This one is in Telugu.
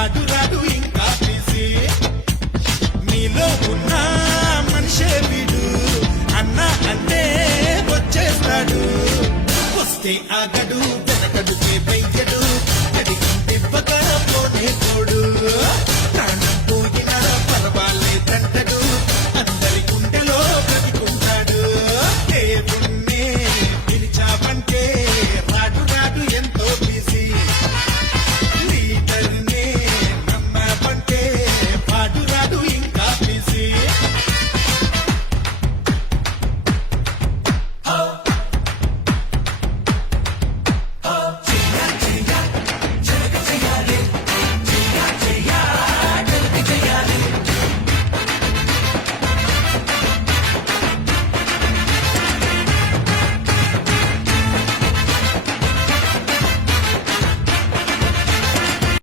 రాడు రాడు ఇంకా బిజీ మీలో ఉన్న మనిషే వీడు అన్న అంటే వచ్చేస్తాడు వస్తే ఆగ